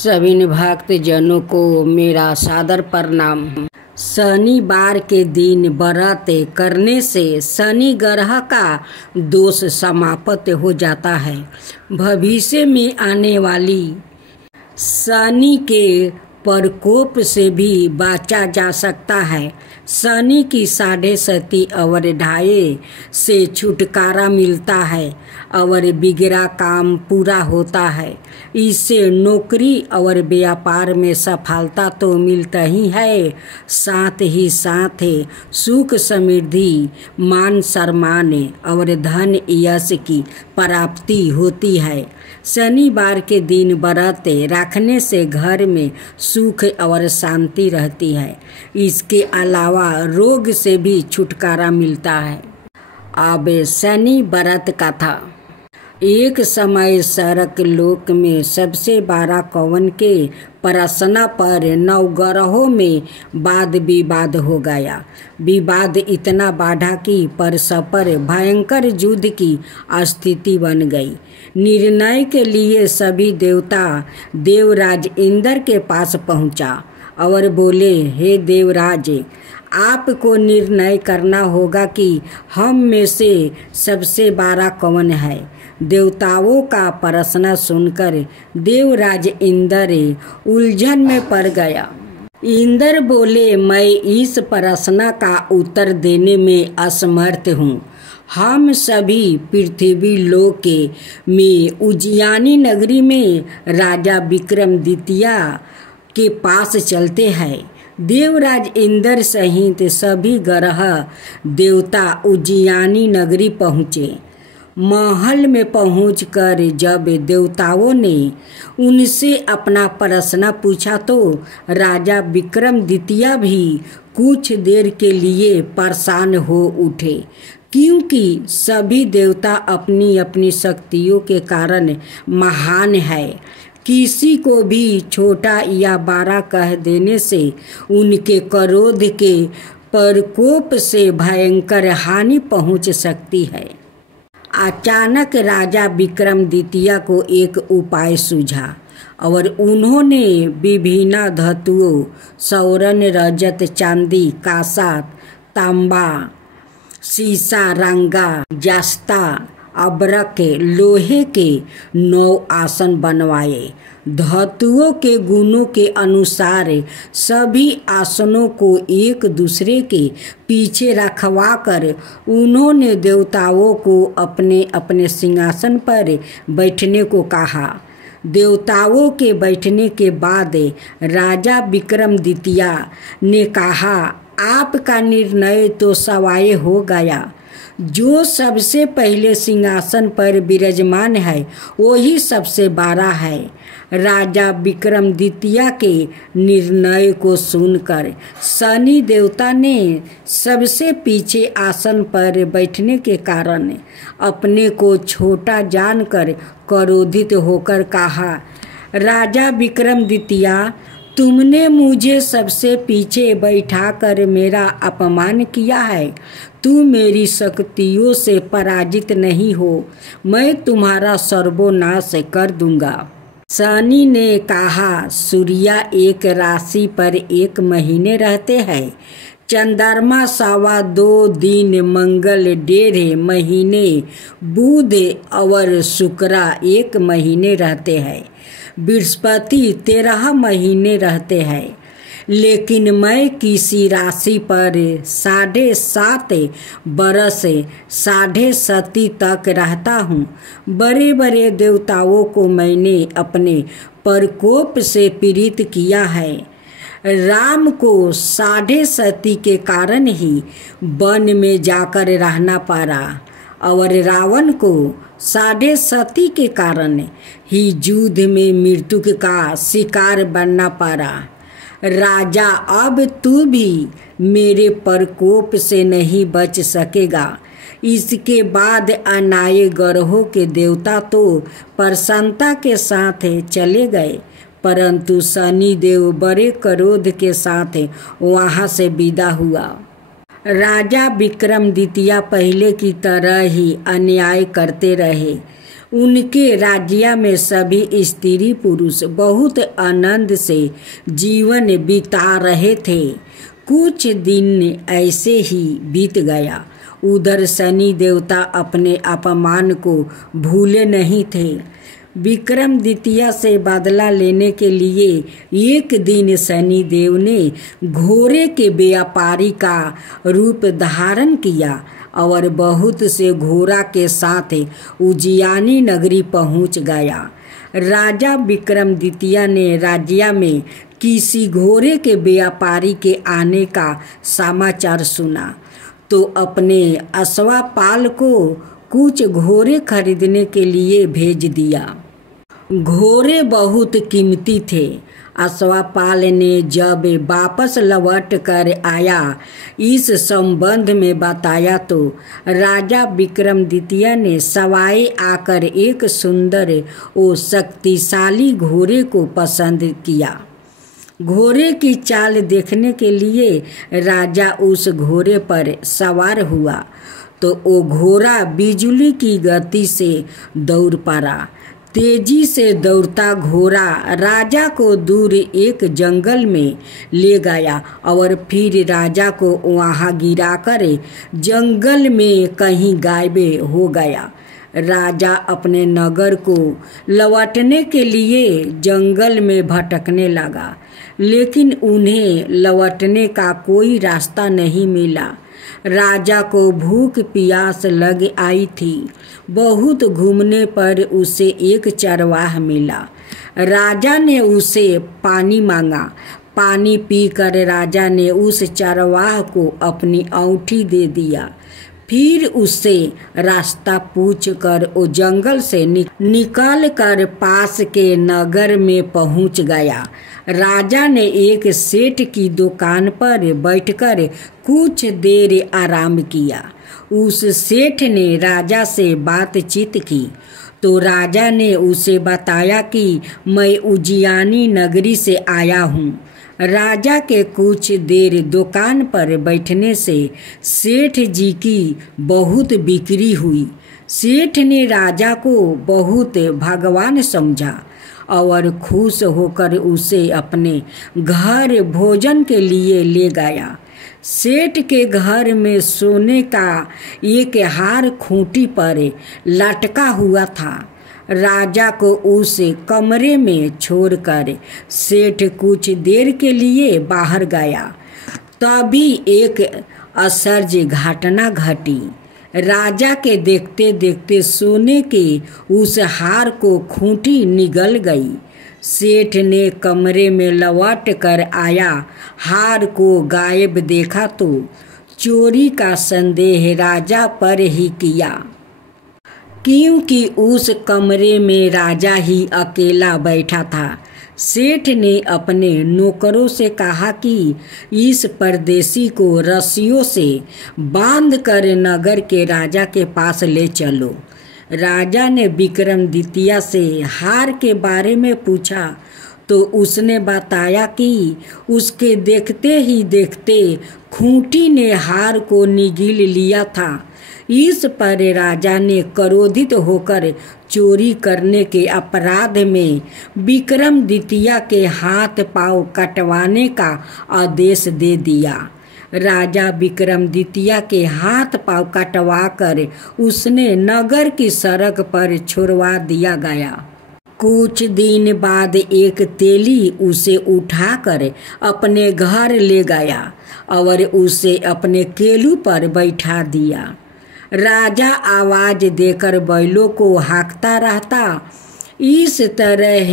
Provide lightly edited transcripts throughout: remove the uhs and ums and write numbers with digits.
सभी भक्त जनों को मेरा सादर प्रणाम। शनिवार के दिन व्रत करने से शनि ग्रह का दोष समाप्त हो जाता है। भविष्य में आने वाली शनि के प्रकोप से भी बचा जा सकता है। शनि की 7.5 अवधाये से छुटकारा मिलता है और बिगड़ा काम पूरा होता है। इससे नौकरी और व्यापार में सफलता तो मिलता ही है, साथ ही साथ सुख समृद्धि, मान सम्मान और धन यश की प्राप्ति होती है। शनिवार के दिन व्रत रखने से घर में सुख और शांति रहती है। इसके अलावा रोग से भी छुटकारा मिलता है। अब शनि व्रत कथा। एक समय स्वर्ग लोक में सबसे बड़ा कौन के प्रश्न पर नवग्रहों में वाद विवाद हो गया। विवाद इतना बढ़ा कि परस्पर भयंकर युद्ध की स्थिति बन गई। निर्णय के लिए सभी देवता देवराज इंद्र के पास पहुंचा और बोले, हे देवराज, आपको निर्णय करना होगा कि हम में से सबसे बड़ा कौन है। देवताओं का प्रश्न सुनकर देवराज इंद्र उलझन में पड़ गया। इंद्र बोले, मैं इस प्रश्न का उत्तर देने में असमर्थ हूँ। हम सभी पृथ्वी लोक में उज्जैनी नगरी में राजा विक्रमादित्य के पास चलते हैं। देवराज इंद्र सहित सभी ग्रह देवता उज्जैनी नगरी पहुँचे। महल में पहुंचकर जब देवताओं ने उनसे अपना प्रश्न पूछा तो राजा विक्रमादित्य भी कुछ देर के लिए परेशान हो उठे, क्योंकि सभी देवता अपनी अपनी शक्तियों के कारण महान है। किसी को भी छोटा या बड़ा कह देने से उनके क्रोध के प्रकोप से भयंकर हानि पहुंच सकती है। अचानक राजा विक्रमादित्य को एक उपाय सूझा और उन्होंने विभिन्न धातुओं, स्वर्ण, रजत, चांदी, कांसा, तांबा, सीसा, रंगा, जस्ता, अब्रक, लोहे के 9 आसन बनवाए। धातुओं के गुणों के अनुसार सभी आसनों को एक दूसरे के पीछे रखवाकर उन्होंने देवताओं को अपने अपने सिंहासन पर बैठने को कहा। देवताओं के बैठने के बाद राजा विक्रमादित्य ने कहा, आपका निर्णय तो सवाय हो गया। जो सबसे पहले सिंहासन पर विराजमान है वही सबसे बड़ा है। राजा विक्रमादित्य के निर्णय को सुनकर शनि देवता ने सबसे पीछे आसन पर बैठने के कारण अपने को छोटा जानकर क्रोधित होकर कहा, राजा विक्रमादित्य, तुमने मुझे सबसे पीछे बैठाकर मेरा अपमान किया है। तू मेरी शक्तियों से पराजित नहीं हो। मैं तुम्हारा सर्वनाश कर दूंगा। शनि ने कहा, सूर्य एक राशि पर 1 महीने रहते हैं, चंद्रमा 2.25 दिन, मंगल 1.5 महीने, बुध और शुक्र 1 महीने रहते हैं, बृहस्पति 13 महीने रहते हैं। लेकिन मैं किसी राशि पर 7.5 बरस 7.5 तक रहता हूँ। बड़े बड़े देवताओं को मैंने अपने प्रकोप से पीड़ित किया है। राम को 7.5 के कारण ही वन में जाकर रहना पड़ा और रावण को 7.5 के कारण ही युद्ध में मृत्यु का शिकार बनना पड़ा। राजा, अब तू भी मेरे प्रकोप से नहीं बच सकेगा। इसके बाद अनाए ग्रहों के देवता तो प्रसन्नता के साथ चले गए, परंतु शनि देव बड़े क्रोध के साथ वहां से विदा हुआ। राजा विक्रमादित्य पहले की तरह ही अन्याय करते रहे। उनके राज्य में सभी स्त्री पुरुष बहुत आनंद से जीवन बिता रहे थे। कुछ दिन ऐसे ही बीत गया। उधर शनि देवता अपने अपमान को भूले नहीं थे। विक्रमादित्य से बदला लेने के लिए एक दिन शनि देव ने घोड़े के व्यापारी का रूप धारण किया और बहुत से घोड़ा के साथ उज्जैनी नगरी पहुंच गया। राजा विक्रमादित्य ने राज्य में किसी घोड़े के व्यापारी के आने का समाचार सुना तो अपने अश्वपाल को कुछ घोड़े खरीदने के लिए भेज दिया। घोड़े बहुत कीमती थे। अश्वपाल ने जब वापस लौट कर आया इस संबंध में बताया तो राजा विक्रमादित्य ने सवाए आकर एक सुंदर और शक्तिशाली घोड़े को पसंद किया। घोड़े की चाल देखने के लिए राजा उस घोड़े पर सवार हुआ तो वो घोड़ा बिजली की गति से दौड़ पड़ा। तेजी से दौड़ता घोड़ा राजा को दूर एक जंगल में ले गया और फिर राजा को वहां गिराकर जंगल में कहीं गायब हो गया। राजा अपने नगर को लौटने के लिए जंगल में भटकने लगा, लेकिन उन्हें लौटने का कोई रास्ता नहीं मिला। राजा को भूख प्यास लग आई थी। बहुत घूमने पर उसे एक चरवाहा मिला। राजा ने उसे पानी मांगा। पानी पीकर राजा ने उस चरवाहा को अपनी औंठी दे दिया। फिर उससे रास्ता पूछकर वो जंगल से निकल कर पास के नगर में पहुंच गया। राजा ने एक सेठ की दुकान पर बैठकर कुछ देर आराम किया। उस सेठ ने राजा से बातचीत की तो राजा ने उसे बताया कि मैं उज्जैनी नगरी से आया हूँ। राजा के कुछ देर दुकान पर बैठने से सेठ जी की बहुत बिक्री हुई। सेठ ने राजा को बहुत भगवान समझा और खुश होकर उसे अपने घर भोजन के लिए ले गया। सेठ के घर में सोने का एक हार खूंटी पर लटका हुआ था। राजा को उस कमरे में छोड़कर सेठ कुछ देर के लिए बाहर गया। तभी एक आश्चर्य घटना घटी। राजा के देखते देखते सोने के उस हार को खूंटी निगल गई। सेठ ने कमरे में लौट कर आया, हार को गायब देखा तो चोरी का संदेह राजा पर ही किया, क्योंकि उस कमरे में राजा ही अकेला बैठा था। सेठ ने अपने नौकरों से कहा कि इस परदेसी को रस्सियों से बांधकर नगर के राजा के पास ले चलो। राजा ने विक्रमादित्य से हार के बारे में पूछा तो उसने बताया कि उसके देखते ही देखते खूंटी ने हार को निगल लिया था। इस पर राजा ने क्रोधित होकर चोरी करने के अपराध में विक्रमादित्य के हाथ पांव कटवाने का आदेश दे दिया। राजा विक्रमादित्य के हाथ पांव कटवाकर उसने नगर की सड़क पर छुड़वा दिया गया। कुछ दिन बाद एक तेली उसे उठाकर अपने घर ले गया और उसे अपने केलू पर बैठा दिया। राजा आवाज देकर बैलों को हाँकता रहता। इस तरह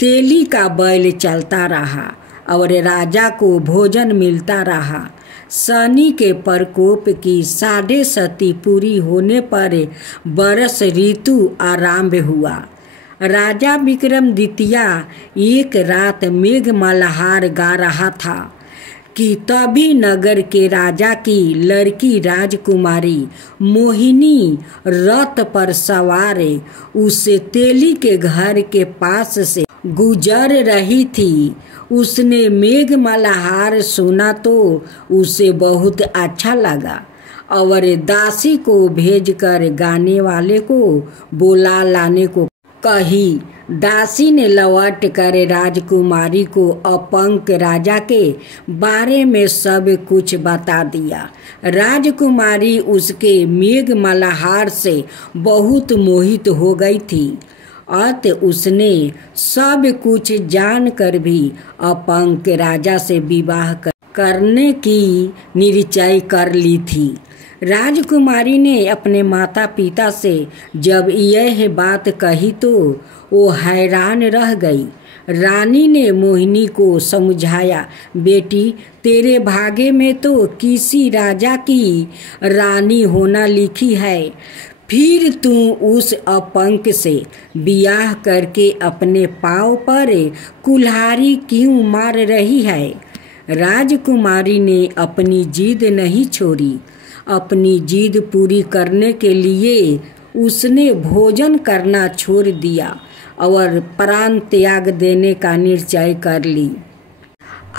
तेली का बैल चलता रहा और राजा को भोजन मिलता रहा। शनि के प्रकोप की 7.5 पूरी होने पर बरस ऋतु आरंभ हुआ। राजा विक्रमादित्य एक रात मेघ मल्हार गा रहा था कि तभी नगर के राजा की लड़की राजकुमारी मोहिनी रथ पर सवार उसे तेली के घर के पास से गुजर रही थी। उसने मेघ मल्हार सुना तो उसे बहुत अच्छा लगा और दासी को भेजकर गाने वाले को बुला लाने को कही। दासी ने लौट कर राजकुमारी को अपंक राजा के बारे में सब कुछ बता दिया। राजकुमारी उसके मेघ मल्हार से बहुत मोहित हो गई थी। अत उसने सब कुछ जानकर भी अपंक राजा से विवाह करने की निश्चय कर ली थी। राजकुमारी ने अपने माता पिता से जब यह बात कही तो वो हैरान रह गई। रानी ने मोहिनी को समझाया, बेटी तेरे भाग्य में तो किसी राजा की रानी होना लिखी है, फिर तू उस अपंक से बियाह करके अपने पाँव पर कुल्हाड़ी क्यों मार रही है। राजकुमारी ने अपनी जिद नहीं छोड़ी। अपनी जिद पूरी करने के लिए उसने भोजन करना छोड़ दिया और प्राण त्याग देने का निश्चय कर ली।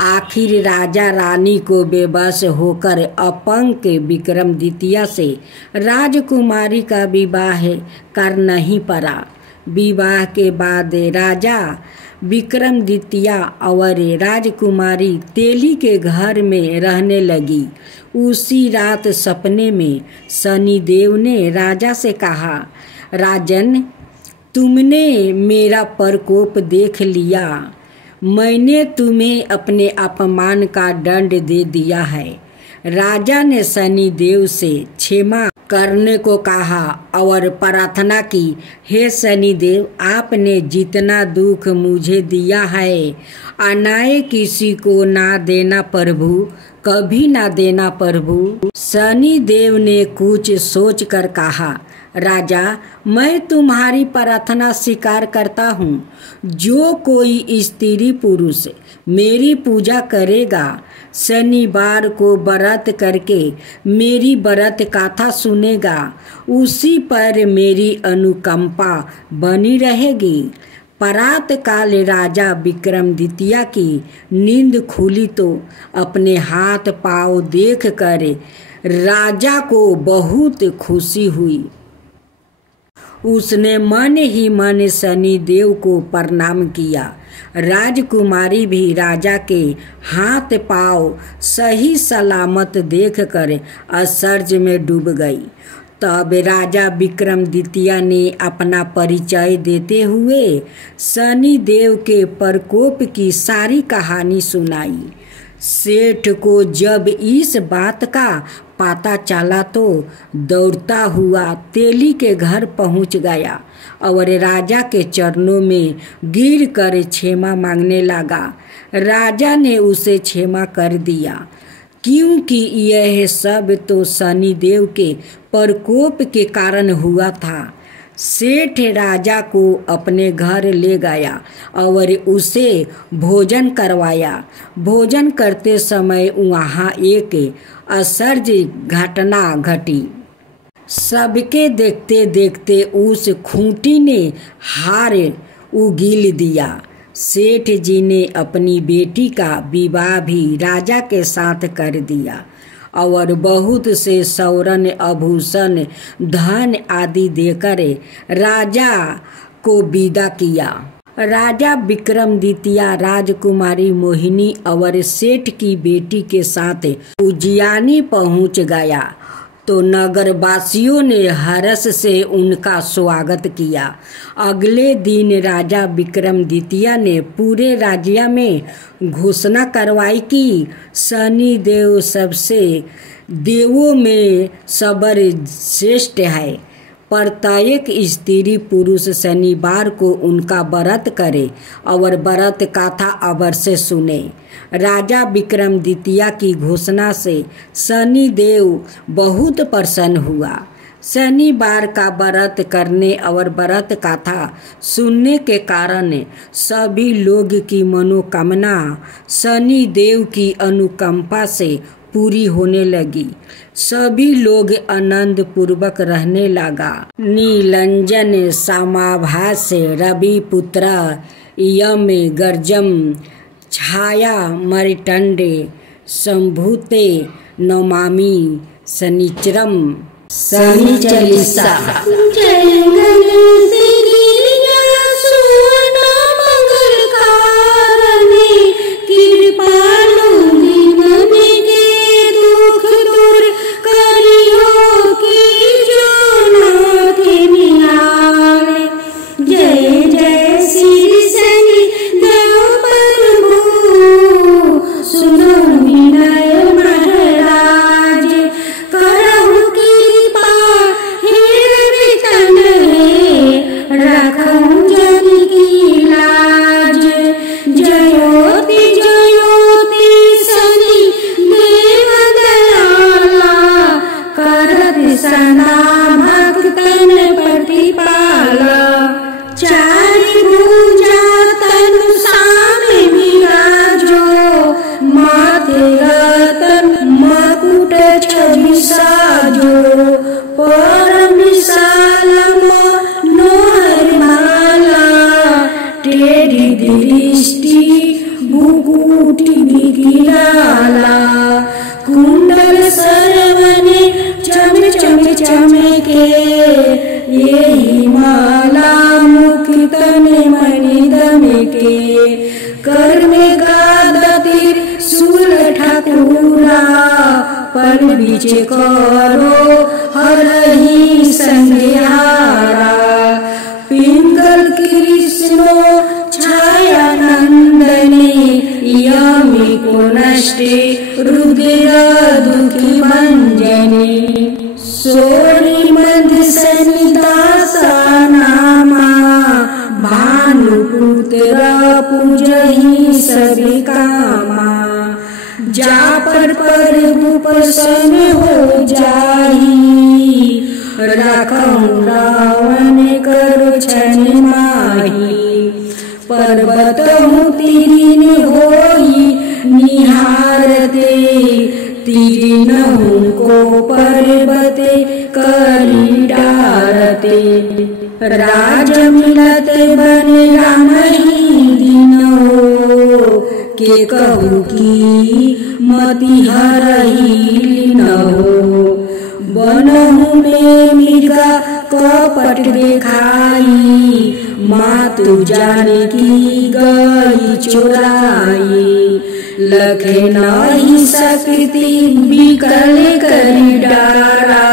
आखिर राजा रानी को बेबस होकर अपंक विक्रमादित्य से राजकुमारी का विवाह करना ही पड़ा। विवाह के बाद राजा विक्रमादित्य और राजकुमारी तेली के घर में रहने लगी। उसी रात सपने में शनिदेव ने राजा से कहा, राजन तुमने मेरा प्रकोप देख लिया, मैंने तुम्हें अपने अपमान का दंड दे दिया है। राजा ने शनिदेव से क्षमा करने को कहा और प्रार्थना की, हे शनिदेव आपने जितना दुख मुझे दिया है अनाय किसी को ना देना प्रभु, कभी ना देना प्रभु। शनिदेव ने कुछ सोच कर कहा, राजा मैं तुम्हारी प्रार्थना स्वीकार करता हूँ। जो कोई स्त्री पुरुष मेरी पूजा करेगा, शनिवार को व्रत करके मेरी व्रत कथा सुनेगा, उसी पर मेरी अनुकंपा बनी रहेगी। प्रात काल राजा विक्रमादित्य की नींद खुली तो अपने हाथ पाँव देख कर राजा को बहुत खुशी हुई। उसने मन ही मन शनिदेव को प्रणाम किया। राजकुमारी भी राजा के हाथ पाँव सही सलामत देखकर आश्चर्य में डूब गई। तब राजा विक्रमादित्य ने अपना परिचय देते हुए शनिदेव के प्रकोप की सारी कहानी सुनाई। सेठ को जब इस बात का पता चला तो दौड़ता हुआ तेली के घर पहुंच गया और राजा के चरणों में गिर कर क्षमा मांगने लगा। राजा ने उसे क्षमा कर दिया, क्योंकि यह सब तो शनिदेव के प्रकोप के कारण हुआ था। सेठ राजा को अपने घर ले गया और उसे भोजन करवाया। भोजन करते समय वहाँ एक आश्चर्य घटना घटी। सबके देखते देखते उस खूंटी ने हार उगील दिया। सेठ जी ने अपनी बेटी का विवाह भी राजा के साथ कर दिया और बहुत से स्वर्ण आभूषण धन आदि देकर राजा को विदा किया। राजा विक्रमादित्य राजकुमारी मोहिनी और सेठ की बेटी के साथ उज्जैनी पहुंच गया तो नगरवासियों ने हर्ष से उनका स्वागत किया। अगले दिन राजा विक्रमादित्य ने पूरे राज्य में घोषणा करवाई कि शनिदेव सबसे देवों में सर्वश्रेष्ठ है। प्रत्येक स्त्री पुरुष शनिवार को उनका व्रत करे और व्रत कथा अवश्य सुने। राजा विक्रमादित्य की घोषणा से शनिदेव बहुत प्रसन्न हुआ। शनिवार का व्रत करने और व्रत कथा सुनने के कारण सभी लोग की मनोकामना शनिदेव की अनुकंपा से पूरी होने लगी। सभी लोग आनंद पूर्वक रहने लगा। नीलंजन समाभास रवि पुत्र यम गर्जम छाया मरिटंडे संभूते नमामि शनिचरम शनि चालीसा। कुंडल सरवने चम चम चमके, यही माला मुकुट में मणि दमके। कर में गादा त्रिशूल ठाकुरा, पर बीचे करो हरहि संहारा। पिंगल कृष्ण छाया नंदने, यमी को नष्टे रुद्र दुखी भंजने। सोनी मध्य सनिदासा नामा, भानुपुत्र पूजहि सभी कामा। जा पर प्रसन्न हो जाहि, राखहु रावण कर छन माही। पर्वत तीन होई निहारते, तीनहु को पर्वते करी डारते। राज मिलत बन राम ही दिनो, के कहू की मति हरहि लीनहो। बनहु में मृगा कपट देखाई, मातु जानकी गई चुराई। लखे नहीं सकती बिकल करी डारा,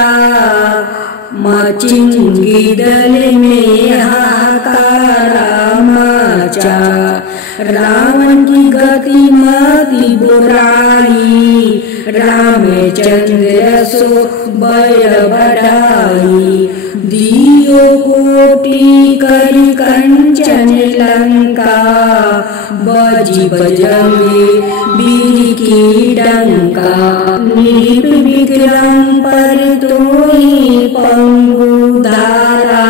मचिंगी दल में हाहाकारा मचा। रावण की गति मति बुराई, रामचंद्र सो बल बढ़ाई। दियो कोटि करी कंचन लंका, बजी बजंगे वीर की डंका। नीप विक्रम पर तोहि पंगु धारा,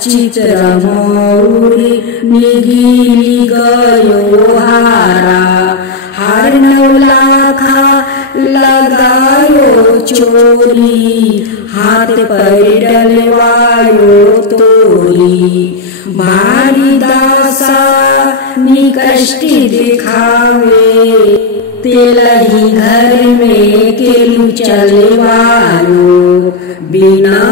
चित्र मोर निगिली गयो हारा। हर नौलाखा लगायो चोरी, हाथ पर डलवायो तोरी। भारी दासा निकष्टि दिखावे, तेलही घर में केलू चलवायो। बिना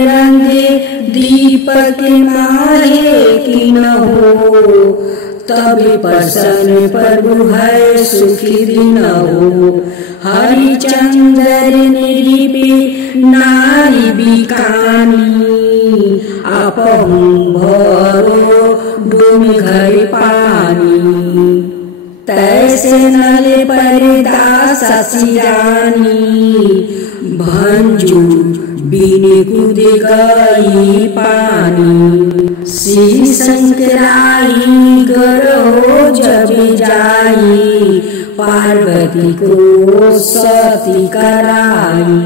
रंगे दीपक माहे की न हो, तब प्रसन्न प्रभु है सुखी दिन हो। हरिचंद्र निरीपी नारी बिकानी, आपहु भरो डूम घर पानी। तैसे नल पर दासा सिरानी, भंजू बीने कूद गई पानी। श्री शंकराई गरो जब जाई, पार्वती को सती कराई।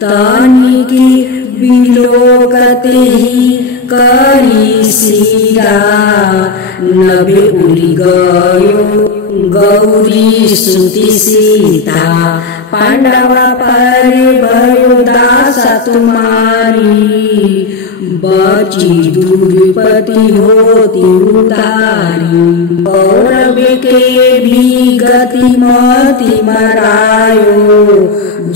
तानी की बिलोकते ही करी सीरा, नभे उड़ी गयो गौरी सुती सीता। पांडवा पर भयो दासा तुम्हारी, बची दुर्पति होती उधारी। कौरव के भी गति मति मरायो,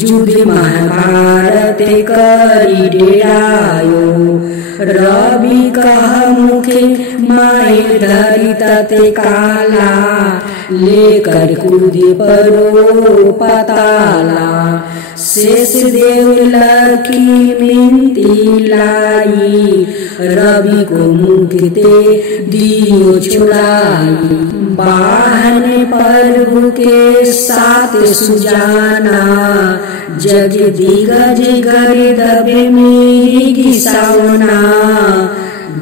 युद्ध महाभारत करी डेरायो। रवि कह मुखे माए धरि तते काला, लेकर कूदे परो पताला। शेष देव लखी मिनती लाई, रवि को मुक्ति दियो छुड़ाई। बाहन प्रभु के साथ सुजाना, जग दिगज गर्दभ मेरी घिसौना।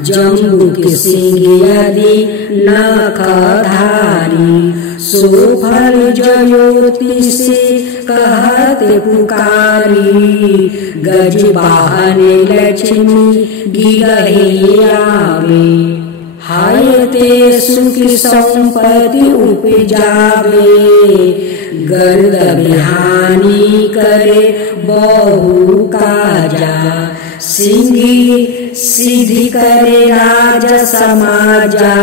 जम्बुक सिंह यदि नखधारी, सोफल ज्योति से कहते पुकारी। गज वाहन लक्ष्मी गिरहे आवे, हाय ते सुख संपत्ति उपजावे। गर्दभ हानि करे बहु काजा, सिंही सिद्धि करे राजा समाजा।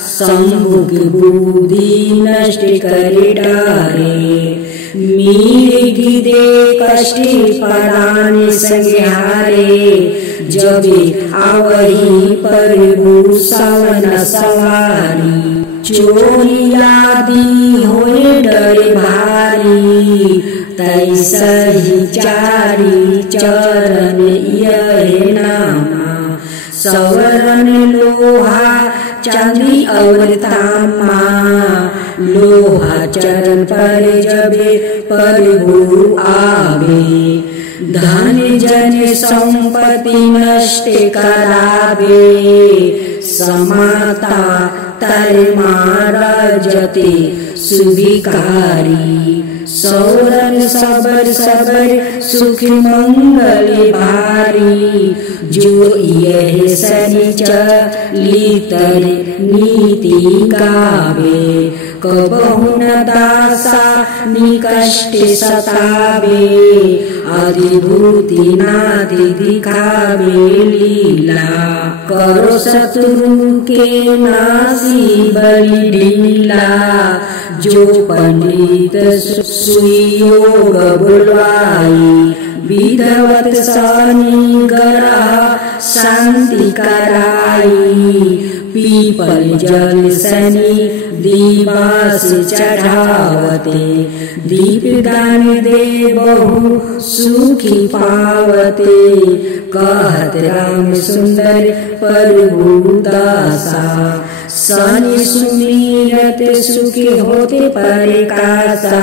शंभुक बुद्धि नष्ट करे डारे, मिर्गी दे कष्टि परान संहारे। जबे आवही प्रभु सवन सवारी, चोरी आदि होए डर भारी। तैसही चारी चरण यह नामा, सवरण लोहा चांदी और तामा। लोहा चरण पर जबे प्रभु आवे, धन जन संपत्ति नष्ट करावे। समाता तर मारजते सुभिकारी, सौरन सबर सबर सुख मंगल भारी। जो यह सनिचलितर नीति गावे, कबहु न दासा निकष्ट सतावे। अधिभूति नादि दिखावे लीला, करो शत्रु के नासी बलि ढीला। जो पंडित सुयोग बुलवाई, विधवत शनि ग्रह शांति कराई। पीपल जल शनि दिवस चढ़ावते, दीप दान दे बहु सुखी पावते। कहत राम सुंदर प्रभु दासा, शनि सुमिरत सुखी होते परिकासा।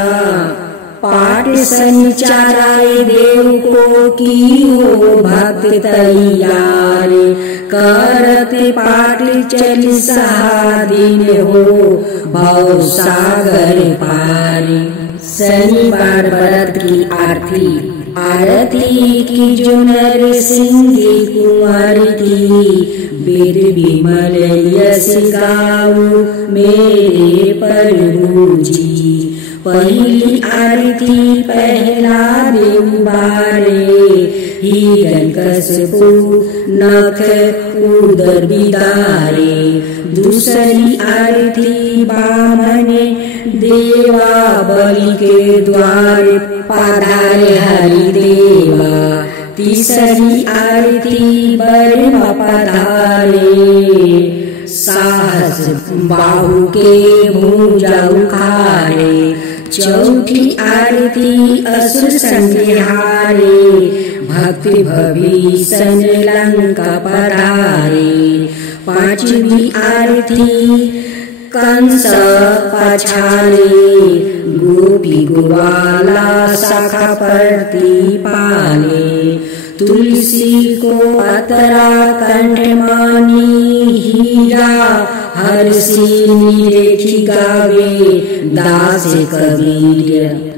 पाठ संचाराय देव को की हो भक्त तैयार, करते पाठ चालीसा दिन हो भव सागर पार। शनिवार व्रत की आरती। आरती की जो नर सिंह कुंवर की, वेद विमल यश गाऊ मेरे प्रभु जी। पहली आरती पहला देव बारे, हिरण्यकशिपु नख उदर बिदारे। दूसरी आरती बामन देवा बलि के द्वार, पधारे हरिदेवा। तीसरी आरती बर्मा पधारे, साहस बाहु के भुजा उखारे। चौथी आरती असुर संहारे, भक्ति भविष्ण लंका पधारे। पांचवी आरती कंस पछारे, गोपी ग्वाला शाखा प्रति पाले। तुलसी को अतरा कंठ मानी, हीरा हर्षि निरेखी गावे दास कबीर।